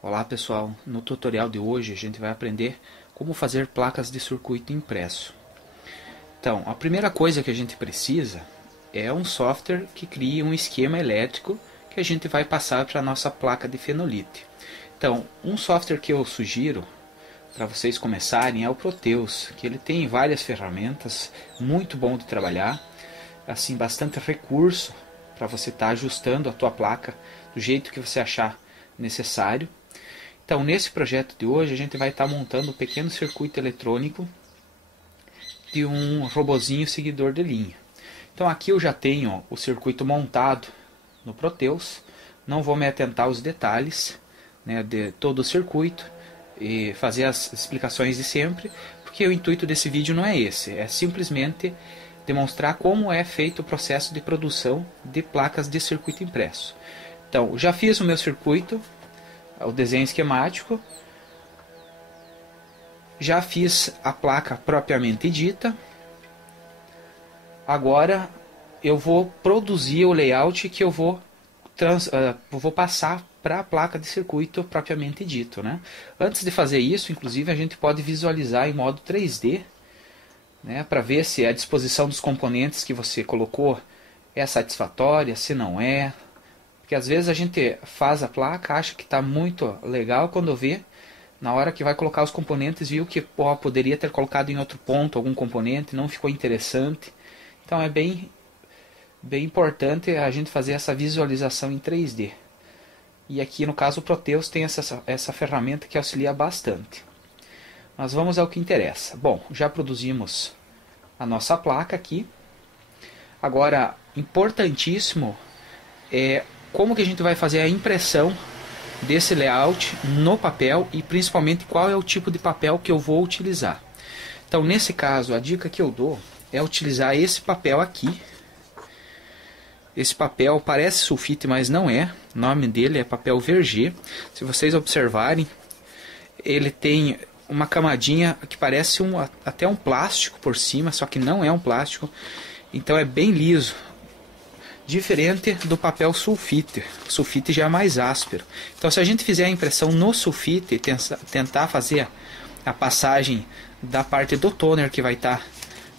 Olá pessoal, no tutorial de hoje a gente vai aprender como fazer placas de circuito impresso. Então, a primeira coisa que a gente precisa é um software que crie um esquema elétrico que a gente vai passar para a nossa placa de fenolite. Então, um software que eu sugiro para vocês começarem é o Proteus, que ele tem várias ferramentas, muito bom de trabalhar, assim, bastante recurso para você estar ajustando a tua placa do jeito que você achar necessário. Então, nesse projeto de hoje, a gente vai estar montando um pequeno circuito eletrônico de um robozinho seguidor de linha. Então, aqui eu já tenho o circuito montado no Proteus. Não vou me atentar aos detalhes, né, de todo o circuito e fazer as explicações de sempre, porque o intuito desse vídeo não é esse. É simplesmente demonstrar como é feito o processo de produção de placas de circuito impresso. Então, já fiz o meu circuito, o desenho esquemático, já fiz a placa propriamente dita. Agora eu vou produzir o layout que eu vou passar para a placa de circuito propriamente dito, né? Antes de fazer isso, inclusive, a gente pode visualizar em modo 3D, né, para ver se a disposição dos componentes que você colocou é satisfatória, se não é. Porque às vezes a gente faz a placa, acha que está muito legal, quando vê, na hora que vai colocar os componentes, viu que poderia ter colocado em outro ponto algum componente, não ficou interessante. Então é bem importante a gente fazer essa visualização em 3D. E aqui no caso o Proteus tem essa ferramenta que auxilia bastante. Mas vamos ao que interessa. Bom, já produzimos a nossa placa aqui. Agora, importantíssimo é como que a gente vai fazer a impressão desse layout no papel e principalmente qual é o tipo de papel que eu vou utilizar. Então, nesse caso, a dica que eu dou é utilizar esse papel aqui. Esse papel parece sulfite, mas não é. O nome dele é papel Verger. Se vocês observarem, ele tem uma camadinha que parece até um plástico por cima, só que não é um plástico. Então é bem liso. Diferente do papel sulfite. O sulfite já é mais áspero. Então, se a gente fizer a impressão no sulfite e tentar fazer a passagem da parte do toner que vai estar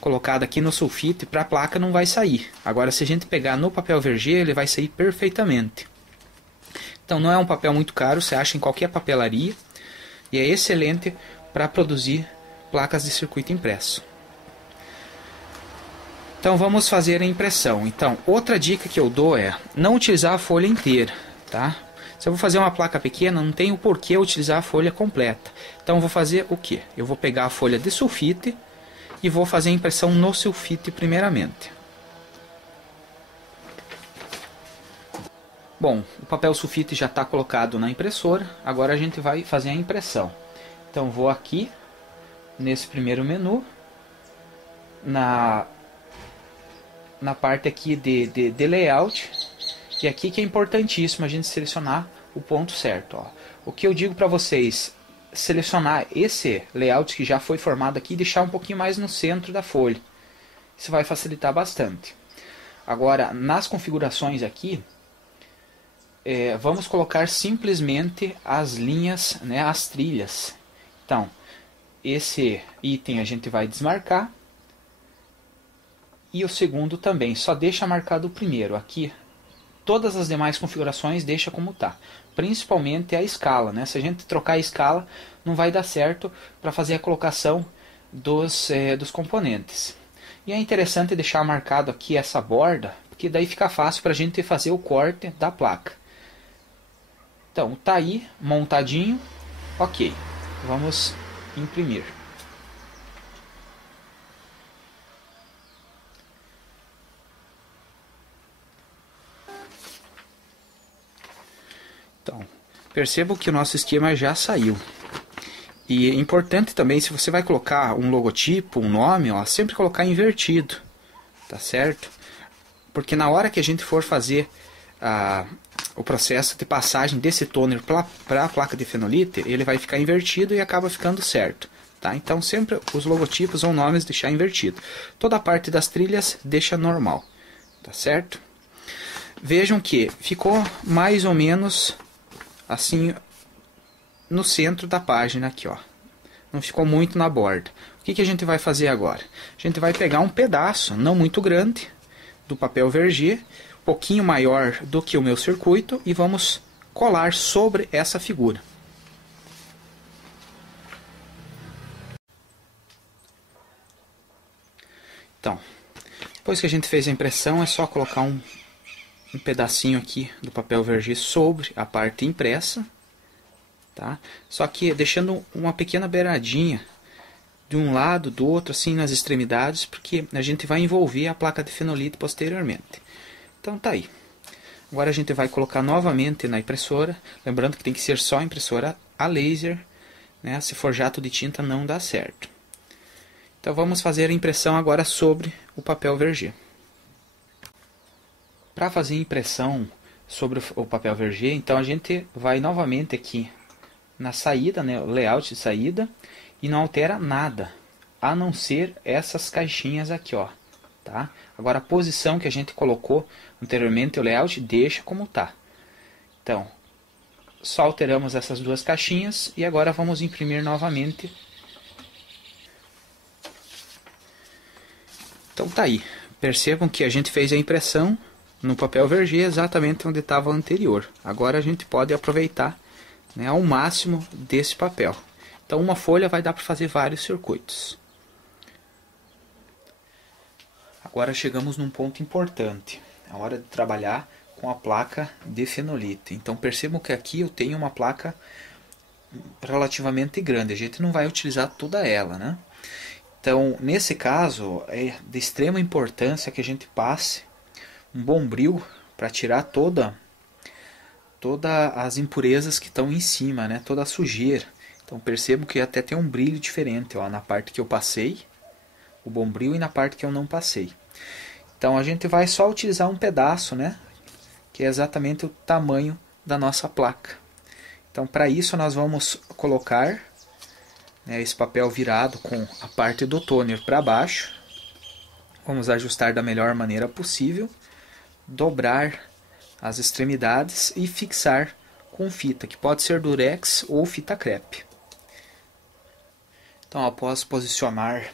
colocada aqui no sulfite para a placa, não vai sair. Agora, se a gente pegar no papel Verger, ele vai sair perfeitamente. Então, não é um papel muito caro, você acha em qualquer papelaria e é excelente para produzir placas de circuito impresso. Então vamos fazer a impressão. Então, outra dica que eu dou é não utilizar a folha inteira, tá? Se eu vou fazer uma placa pequena, não tem o porquê utilizar a folha completa. Então eu vou fazer o quê? Eu vou pegar a folha de sulfite e vou fazer a impressão no sulfite primeiramente. Bom, o papel sulfite já está colocado na impressora, agora a gente vai fazer a impressão. Então vou aqui, nesse primeiro menu, na parte aqui de layout, e aqui que é importantíssimo a gente selecionar o ponto certo. Ó. O que eu digo para vocês, selecionar esse layout que já foi formado aqui e deixar um pouquinho mais no centro da folha. Isso vai facilitar bastante. Agora, nas configurações aqui, vamos colocar simplesmente as linhas, né, as trilhas. Então, esse item a gente vai desmarcar. E o segundo também, só deixa marcado o primeiro. Aqui, todas as demais configurações deixa como está. Principalmente a escala, né? Se a gente trocar a escala, não vai dar certo para fazer a colocação dos componentes. E é interessante deixar marcado aqui essa borda, porque daí fica fácil para a gente fazer o corte da placa. Então, tá aí, montadinho. Ok, vamos imprimir. Então, percebam que o nosso esquema já saiu. E é importante também, se você vai colocar um logotipo, um nome, ó, sempre colocar invertido, tá certo? Porque na hora que a gente for fazer o processo de passagem desse toner para a placa de fenolite, ele vai ficar invertido e acaba ficando certo. Tá? Então sempre os logotipos ou nomes deixar invertido. Toda a parte das trilhas deixa normal, tá certo? Vejam que ficou mais ou menos assim no centro da página aqui, ó. Não ficou muito na borda. O que a gente vai fazer agora? A gente vai pegar um pedaço, não muito grande, do papel verger, um pouquinho maior do que o meu circuito, e vamos colar sobre essa figura. Então, depois que a gente fez a impressão, é só colocar um pedacinho aqui do papel verger sobre a parte impressa, tá? Só que deixando uma pequena beiradinha de um lado, do outro, assim nas extremidades, porque a gente vai envolver a placa de fenolite posteriormente. Então tá aí. Agora a gente vai colocar novamente na impressora, lembrando que tem que ser só impressora a laser, né? Se for jato de tinta não dá certo. Então vamos fazer a impressão agora sobre o papel verger. Para fazer a impressão sobre o papel verger, então a gente vai novamente aqui na saída, né, o layout de saída, e não altera nada, a não ser essas caixinhas aqui, ó, tá? Agora a posição que a gente colocou anteriormente, o layout, deixa como tá. Então, só alteramos essas duas caixinhas e agora vamos imprimir novamente. Então tá aí, percebam que a gente fez a impressão no papel verger exatamente onde estava o anterior. Agora a gente pode aproveitar, né, ao máximo desse papel. Então uma folha vai dar para fazer vários circuitos. Agora chegamos num ponto importante, a hora de trabalhar com a placa de fenolite. Então percebam que aqui eu tenho uma placa relativamente grande, a gente não vai utilizar toda ela, né? Então nesse caso é de extrema importância que a gente passe um bombril para tirar todas as impurezas que estão em cima, né? Toda a sujeira. Então percebo que até tem um brilho diferente, ó, na parte que eu passei o bombril e na parte que eu não passei. Então a gente vai só utilizar um pedaço, né? Que é exatamente o tamanho da nossa placa. Então para isso nós vamos colocar, né, esse papel virado com a parte do toner para baixo. Vamos ajustar da melhor maneira possível, dobrar as extremidades e fixar com fita, que pode ser durex ou fita crepe. Então após posicionar,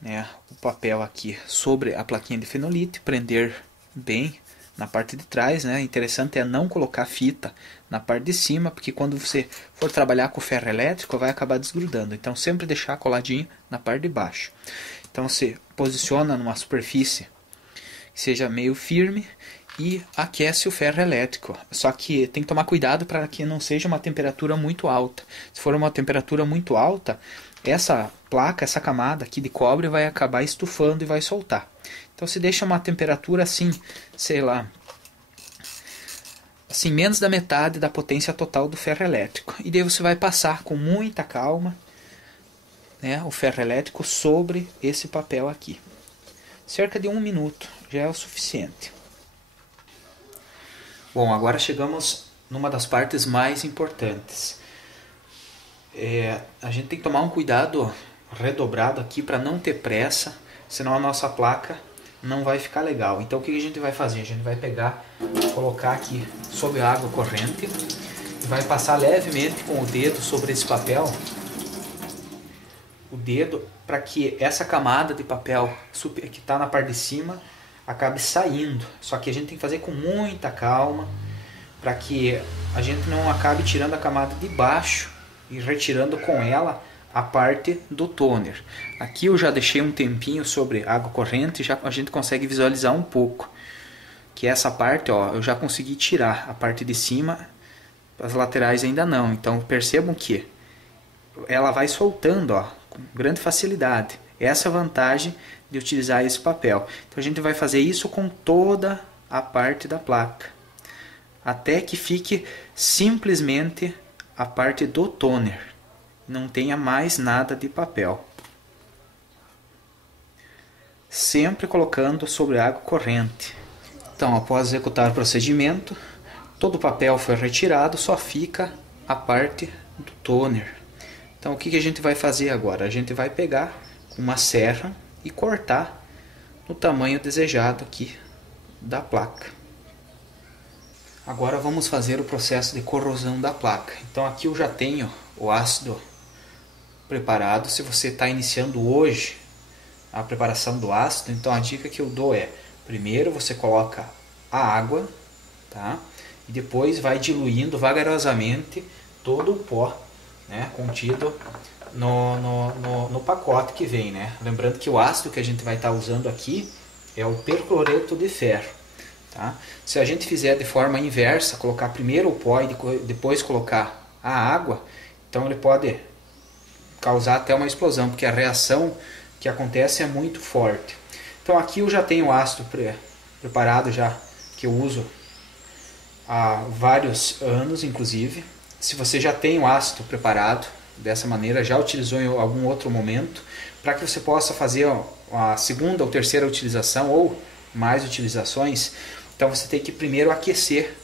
né, o papel aqui sobre a plaquinha de fenolite, prender bem na parte de trás, né? Interessante é não colocar fita na parte de cima, porque quando você for trabalhar com ferro elétrico vai acabar desgrudando. Então sempre deixar coladinho na parte de baixo. Então você posiciona numa superfície que seja meio firme e aquece o ferro elétrico. Só que tem que tomar cuidado para que não seja uma temperatura muito alta. Se for uma temperatura muito alta, essa placa, essa camada aqui de cobre vai acabar estufando e vai soltar. Então se deixa uma temperatura assim, sei lá, assim, menos da metade da potência total do ferro elétrico. E daí você vai passar com muita calma, né, o ferro elétrico sobre esse papel aqui. Cerca de 1 minuto já é o suficiente. Bom, agora chegamos numa das partes mais importantes. A gente tem que tomar um cuidado redobrado aqui para não ter pressa, senão a nossa placa não vai ficar legal. Então o que a gente vai fazer? A gente vai pegar, colocar aqui sob a água corrente e vai passar levemente com o dedo sobre esse papel, o dedo, para que essa camada de papel que está na parte de cima acabe saindo. Só que a gente tem que fazer com muita calma para que a gente não acabe tirando a camada de baixo e retirando com ela a parte do toner. Aqui eu já deixei um tempinho sobre água corrente e já a gente consegue visualizar um pouco que essa parte, ó, eu já consegui tirar a parte de cima, as laterais ainda não. Então percebam que ela vai soltando, ó, com grande facilidade. Essa é a vantagem de utilizar esse papel. Então a gente vai fazer isso com toda a parte da placa, até que fique simplesmente a parte do toner, não tenha mais nada de papel. Sempre colocando sobre água corrente. Então, após executar o procedimento, todo o papel foi retirado, só fica a parte do toner. Então, o que a gente vai fazer agora? A gente vai pegar uma serra e cortar no tamanho desejado aqui da placa. Agora vamos fazer o processo de corrosão da placa. Então aqui eu já tenho o ácido preparado. Se você está iniciando hoje a preparação do ácido, então a dica que eu dou é: primeiro você coloca a água, tá? E depois vai diluindo vagarosamente todo o pó, né, contido no pacote que vem, né? Lembrando que o ácido que a gente vai estar usando aqui é o percloreto de ferro. Tá? Se a gente fizer de forma inversa, colocar primeiro o pó e depois colocar a água, então ele pode causar até uma explosão, porque a reação que acontece é muito forte. Então aqui eu já tenho o ácido preparado, já que eu uso há vários anos, inclusive. Se você já tem o ácido preparado dessa maneira, já utilizou em algum outro momento, para que você possa fazer a segunda ou terceira utilização ou mais utilizações, então você tem que primeiro aquecer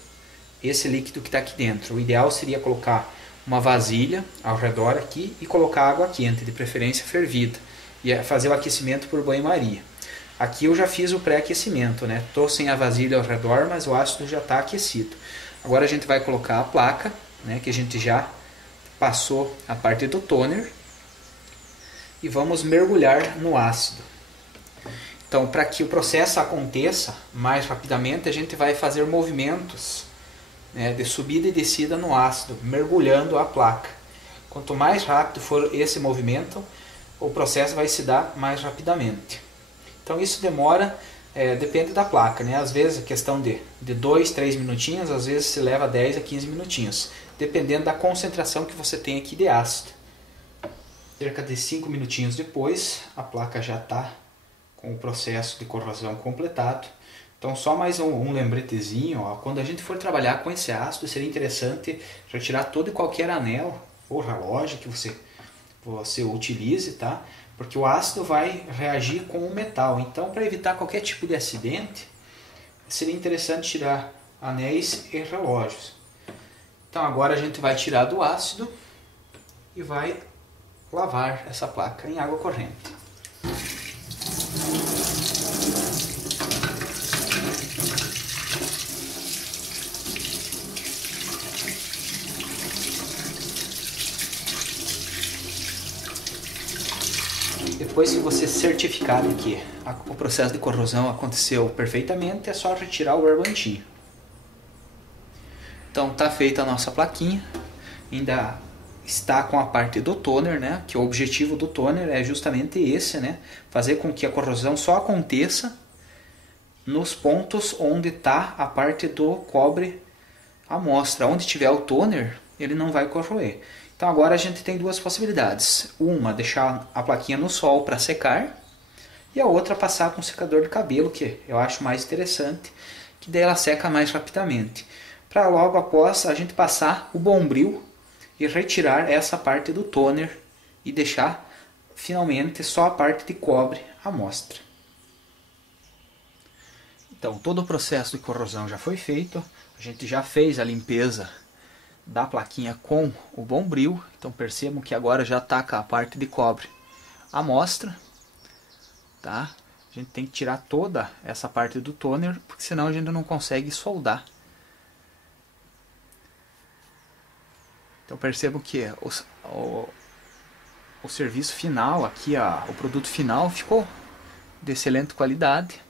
esse líquido que está aqui dentro. O ideal seria colocar uma vasilha ao redor aqui e colocar água quente, de preferência fervida, e fazer o aquecimento por banho-maria. Aqui eu já fiz o pré-aquecimento, né? Estou sem a vasilha ao redor, mas o ácido já está aquecido. Agora a gente vai colocar a placa, né, que a gente já passou a parte do toner, e vamos mergulhar no ácido. Então, para que o processo aconteça mais rapidamente, a gente vai fazer movimentos, né, de subida e descida no ácido, mergulhando a placa. Quanto mais rápido for esse movimento, o processo vai se dar mais rapidamente. Então isso demora, depende da placa, né? Às vezes a questão de 2, 3 minutinhos, às vezes se leva 10 a 15 minutinhos, dependendo da concentração que você tem aqui de ácido. Cerca de 5 minutinhos depois, a placa já está com o processo de corrosão completado. Então só mais um lembretezinho, ó, quando a gente for trabalhar com esse ácido, seria interessante retirar todo e qualquer anel ou relógio que você utilize, tá? Porque o ácido vai reagir com o metal. Então, para evitar qualquer tipo de acidente, seria interessante tirar anéis e relógios. Então agora a gente vai tirar do ácido e vai lavar essa placa em água corrente. Depois que você certificar que o processo de corrosão aconteceu perfeitamente, é só retirar o barbantinho. Então está feita a nossa plaquinha, ainda está com a parte do toner, né? Que o objetivo do toner é justamente esse, né? Fazer com que a corrosão só aconteça nos pontos onde está a parte do cobre à mostra. Onde tiver o toner, ele não vai corroer. Então agora a gente tem duas possibilidades. Uma, deixar a plaquinha no sol para secar, e a outra passar com um secador de cabelo, que eu acho mais interessante, que daí ela seca mais rapidamente. Para logo após a gente passar o bombril e retirar essa parte do toner e deixar finalmente só a parte de cobre à mostra. Então todo o processo de corrosão já foi feito, a gente já fez a limpeza da plaquinha com o bombril, então percebam que agora já está com a parte de cobre à mostra, tá? A gente tem que tirar toda essa parte do toner, porque senão a gente não consegue soldar. Então percebam que o serviço final aqui, o produto final ficou de excelente qualidade.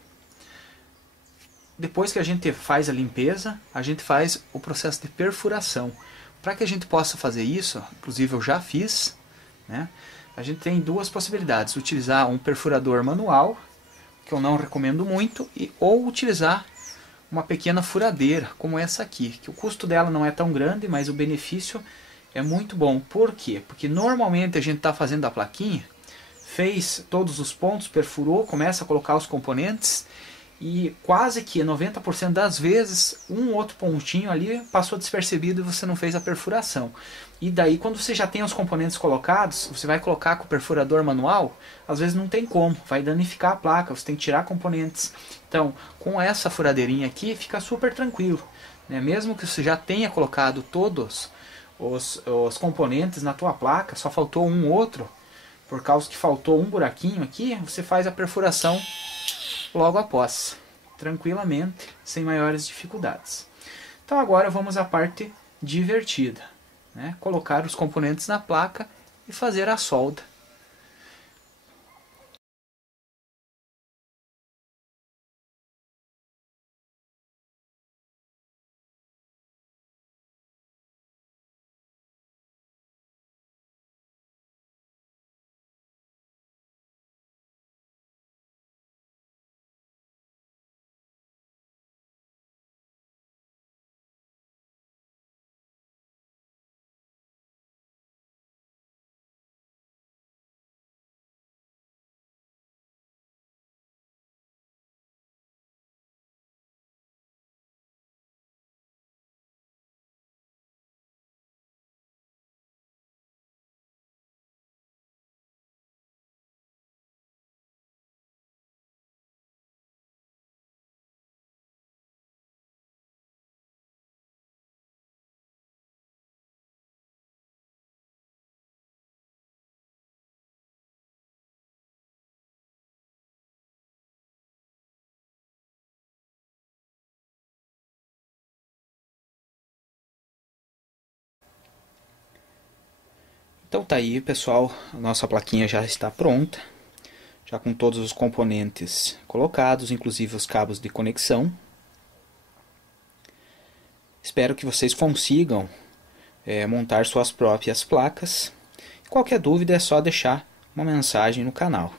Depois que a gente faz a limpeza, a gente faz o processo de perfuração. Para que a gente possa fazer isso, inclusive eu já fiz, né? A gente tem duas possibilidades: utilizar um perfurador manual, que eu não recomendo muito, ou utilizar uma pequena furadeira, como essa aqui, que o custo dela não é tão grande, mas o benefício é muito bom. Por quê? Porque normalmente a gente está fazendo a plaquinha, fez todos os pontos, perfurou, começa a colocar os componentes, e quase que 90% das vezes um outro pontinho ali passou despercebido e você não fez a perfuração. E daí quando você já tem os componentes colocados, você vai colocar com o perfurador manual, às vezes não tem como, vai danificar a placa, você tem que tirar componentes. Então com essa furadeirinha aqui fica super tranquilo, né? Mesmo que você já tenha colocado todos os componentes na tua placa, só faltou um outro, por causa que faltou um buraquinho aqui, você faz a perfuração logo após, tranquilamente, sem maiores dificuldades. Então agora vamos à parte divertida, né? Colocar os componentes na placa e fazer a solda. Então tá aí, pessoal, a nossa plaquinha já está pronta, já com todos os componentes colocados, inclusive os cabos de conexão. Espero que vocês consigam montar suas próprias placas. Qualquer dúvida é só deixar uma mensagem no canal.